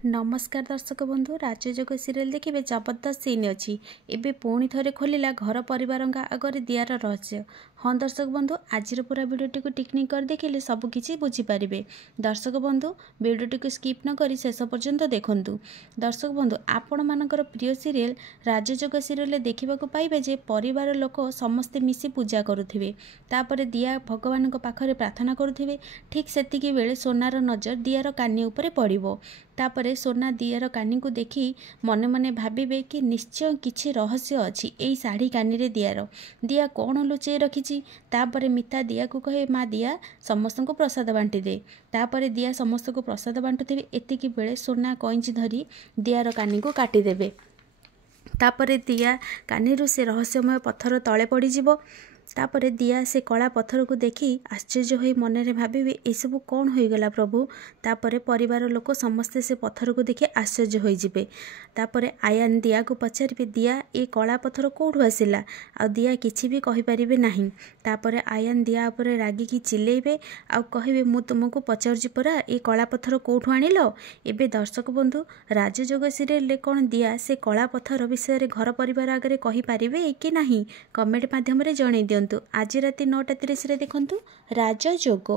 नमस्कार दर्शक बंधु राजयोग सीरियल देखिए जबरदस्त सीन अच्छी एबे पुणी थे खोलिला घर परिवार आगे दियार रहस्य। हाँ दर्शक बंधु आज पूरा भिडियोटी को टिकनिक कर देखिले सबकि बुझीपारे। दर्शक बंधु भिडियोटी को स्किप न करी शेष पर्यंत देखूँ। दर्शक बंधु आपण मानकर प्रिय सीरियल राजयोग सीरियल देखा पाइबे जे परिवार लोक समस्ते मिसी पूजा करुथिबे। तापर दिया भगवान पाखरे प्रार्थना करुथिबे। ठीक सेतिकी बेले सोनार नजर दियार कानी उपरे पड़िबो। तापरे सोना दियार कानी को देखी मने मने भाबिबे कि निश्चय किछि रहस्य अछि एई साड़ी कानी रे दियार। दिया कौन लुचे रखिछि। तापरे मिता दिया को कहे माँ दिया समस्त को प्रसाद बांटी दे। तापरे दिया समस्त को प्रसाद बांटुथिबे। एतिकी बेले सोना कइंची धरी दियार कानी को काटी देबे। तापरे दिया कानी से रहस्यमय पत्थर तले पड़ी जिवो। तापरे दिया से कला पत्थर को देखी आश्चर्य होई मनरे भाबिबे ए सब कौन होईगला प्रभु। तापरे परिवार लोक समस्ते से पत्थर को देखि आश्चर्य होई जिबे। तापरे आयान दिया को पचारिबे दिया ए कला पत्थर कोठु आसिला आ दिया किछि भी कहि परिबे नाही। तापरे आयान दिया उपरे रागी की चिल्लेबे आ कहिबे मु तुमको पचारुछि परा ए कला पत्थर कोठु आनिलो। एबे दर्शक बंधु राजयोग सीरियल कौन दिया से कला पत्थर विषय घर परिवार आगे कहि पारिबे कि नाही कमेंट माध्यम रे जणाई दियंतु। आज राति 9:30 देखंतु राजयोग।